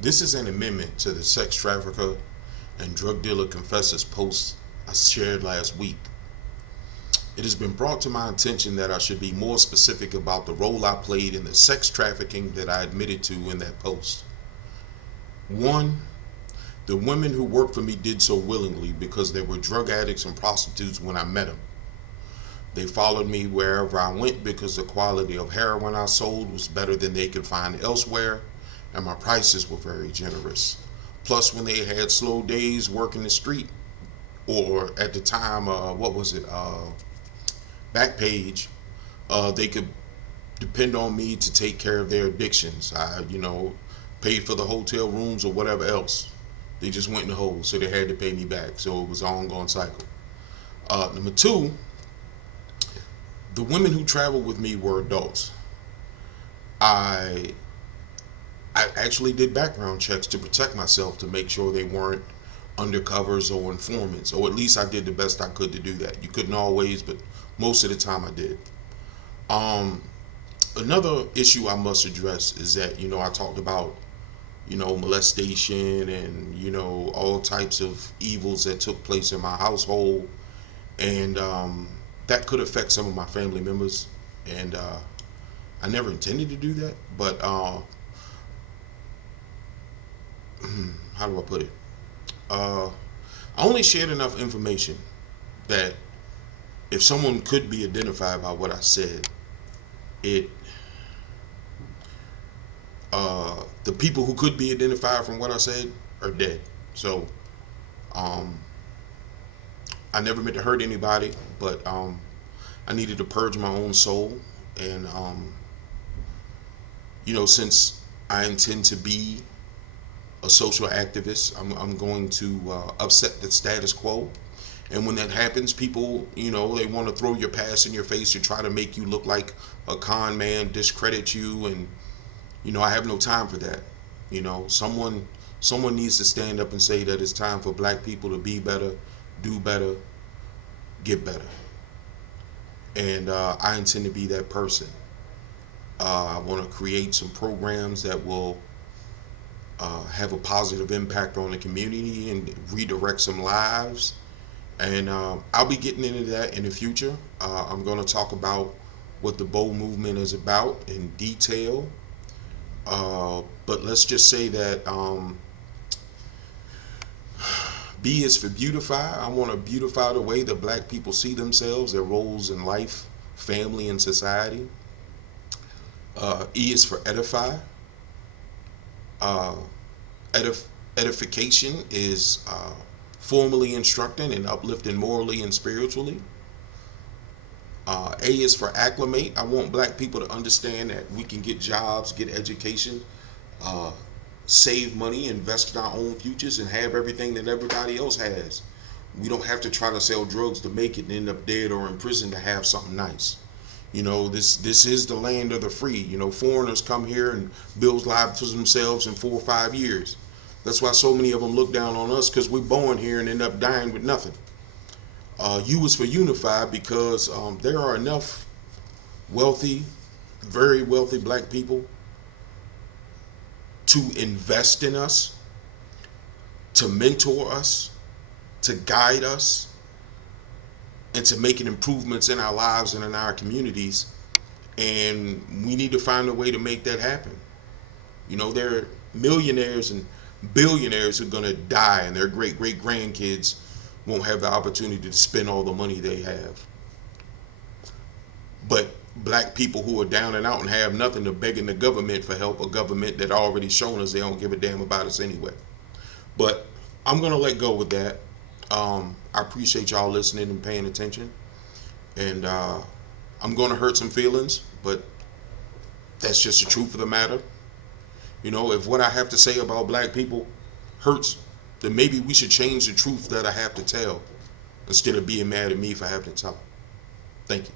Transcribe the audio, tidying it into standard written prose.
This is an amendment to the sex trafficker and drug dealer confessors post I shared last week. It has been brought to my attention that I should be more specific about the role I played in the sex trafficking that I admitted to in that post. One, the women who worked for me did so willingly because they were drug addicts and prostitutes when I met them. They followed me wherever I went because the quality of heroin I sold was better than they could find elsewhere, and my prices were very generous. Plus, when they had slow days working the street, or at the time, what was it, Backpage, they could depend on me to take care of their addictions. I paid for the hotel rooms or whatever else. They just went in the hole, so they had to pay me back. So it was an ongoing cycle. Number two, the women who traveled with me were adults. I I actually did background checks to protect myself to make sure they weren't undercovers or informants, or at least I did the best I could to do that. You couldn't always, but most of the time I did. Um, Another issue I must address is that I talked about molestation and all types of evils that took place in my household, and that could affect some of my family members, and I never intended to do that, but how do I put it? Uh, I only shared enough information that if someone could be identified by what I said, it the people who could be identified from what I said are dead. So um, I never meant to hurt anybody, but I needed to purge my own soul, and since I intend to be a social activist, I'm going to upset the status quo. And when that happens, people, they want to throw your past in your face to try to make you look like a con man, discredit you, and I have no time for that. Someone needs to stand up and say that it's time for black people to be better, do better, get better. And I intend to be that person. I want to create some programs that will have a positive impact on the community and redirect some lives. And I'll be getting into that in the future. I'm going to talk about what the Bold Movement is about in detail. But let's just say that B is for beautify. I want to beautify the way that black people see themselves, their roles in life, family, and society. E is for edify. Uh, Edification is formally instructing and uplifting morally and spiritually. A is for acclimate. I want black people to understand that we can get jobs, get education, uh, save money, invest in our own futures, and have everything that everybody else has. We don't have to try to sell drugs to make it and end up dead or in prison to have something nice. This is the land of the free. Foreigners come here and build lives for themselves in 4 or 5 years. That's why so many of them look down on us, because we're born here and end up dying with nothing. U is for unify, because there are enough wealthy, very wealthy black people to invest in us, to mentor us, to guide us, and to making improvements in our lives and in our communities. And we need to find a way to make that happen. There are millionaires and billionaires who are going to die, and their great great grandkids won't have the opportunity to spend all the money they have. But black people who are down and out and have nothing are begging the government for help, a government that already shown us they don't give a damn about us anyway. But I'm going to let go with that. I appreciate y'all listening and paying attention. And I'm going to hurt some feelings, but that's just the truth of the matter. If what I have to say about black people hurts, then maybe we should change the truth that I have to tell instead of being mad at me for having to tell. Thank you.